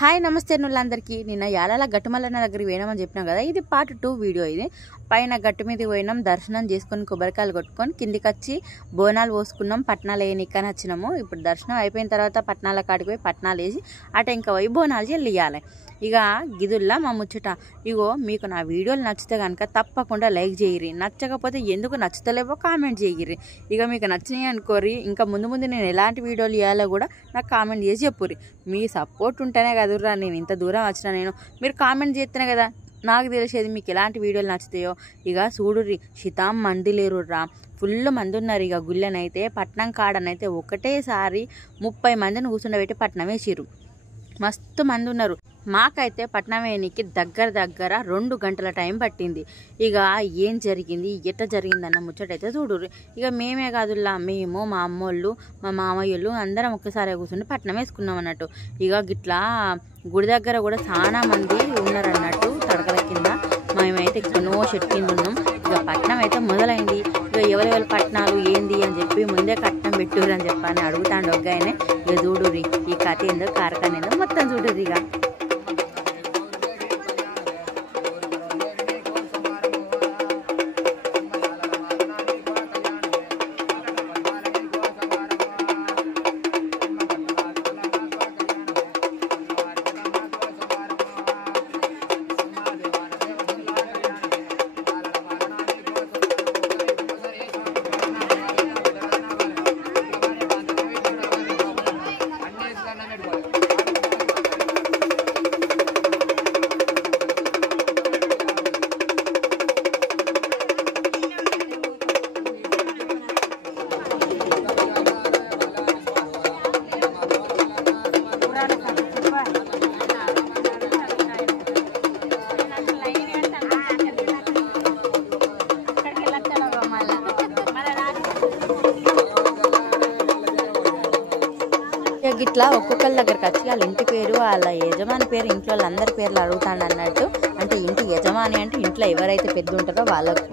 Hi నమస్తే నుల్లందరికీ నిన్న యాలాల గట్టుమల్లన్న దగ్గరికి పోయినామని చెప్పినాం కదా. ఇది పార్ట్ 2 వీడియో. ఇది పైన గట్టు మీదకి పోయినాం, దర్శనం చేసుకొని కొబ్బరికాయలు కొట్టుకొని కిందికి వచ్చి బోనాలు పోసుకున్నాం, పట్నాలు వేయనిక్కని వచ్చినాము. ఇప్పుడు దర్శనం అయిపోయిన తర్వాత పట్నాల కాడికి పోయి పట్నాలు వేసి అటు ఇంకా పోయి బోనాలు చెల్లియాలి. ఇక గిదుల్లా మా ముచ్చట. ఇగో మీకు నా వీడియోలు నచ్చితే కనుక తప్పకుండా లైక్ చేయరి, నచ్చకపోతే ఎందుకు నచ్చుతలేవో కామెంట్ చేయరి. ఇక మీకు నచ్చినాయి అనుకోరి. ఇంకా ముందు ముందు నేను ఎలాంటి వీడియోలు ఇవ్వాలో కూడా నాకు కామెంట్ చేసి చెప్పుర్రి. మీ సపోర్ట్ ఉంటేనే కదురా నేను ఇంత దూరం వచ్చినా. మీరు కామెంట్ చేస్తేనే కదా నాకు తెలిసేది మీకు ఎలాంటి వీడియోలు నచ్చుతాయో. ఇక చూడుర్రి, శితాం మంది లేరుర్రా, ఫుల్ మంది ఉన్నారు. ఇక గుళ్ళనైతే పట్నం కాడనైతే ఒకటేసారి 30 మందిని కూర్చుండబెట్టి పట్నం వేసిర్రు. మస్తు మంది ఉన్నారు. మాకైతే పట్నం వేయనికి దగ్గర 2 గంటల టైం పట్టింది. ఇక ఏం జరిగింది ఎట్లా జరిగిందన్న ముచ్చటైతే చూడుర్రి. ఇక మేమే కాదులా, మేము మా అమ్మోళ్ళు మా మామయ్యోళ్ళు అందరం ఒక్కసారి కూర్చుని పట్నం వేసుకున్నాం అన్నట్టు. ఇక గిట్లా గుడి దగ్గర కూడా చాలా మంది ఉన్నారన్నట్టు తడకల కింద. మేమైతే ఎక్కడో చెట్టు కింద ఉన్నాం. ఇక పట్నం అయితే మొదలైంది. ఇక ఎవరెవరి పట్నాలు ఏంది అని చెప్పి ముందే కట్నం పెట్టుర్రు అని చెప్పని అడుగుతాండు ఒగ్గాయనే. ఇక చూడుర్రి ఈ కథ ఏందో కార్ఖాన ఏందో మొత్తం చూడుర్రి. ఇక ఇట్లా ఒక్కొక్కరి దగ్గరికి వచ్చి వాళ్ళ ఇంటి పేరు వాళ్ళ యజమాని పేరు ఇంట్లో వాళ్ళందరి పేర్లు అడుగుతాడు అన్నట్టు. అంటే ఇంటి యజమాని అంటే ఇంట్లో ఎవరైతే పెద్ద ఉంటారో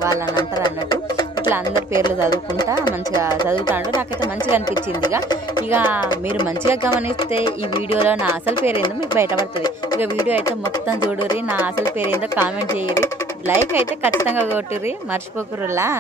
వాళ్ళని అంటారు అన్నట్టు. ఇట్లా అందరి పేర్లు చదువుకుంటా మంచిగా చదువుతాడు. నాకైతే మంచిగా అనిపించింది. ఇక మీరు మంచిగా గమనిస్తే ఈ వీడియోలో నా అసలు పేరు ఏందో మీకు బయటపడుతుంది. ఇక వీడియో అయితే మొత్తం చూడుర్రి, నా అసలు పేరు ఏందో కామెంట్ చేయరి, లైక్ అయితే ఖచ్చితంగా కొట్టుర్రి, మర్చిపోకుర్రులా.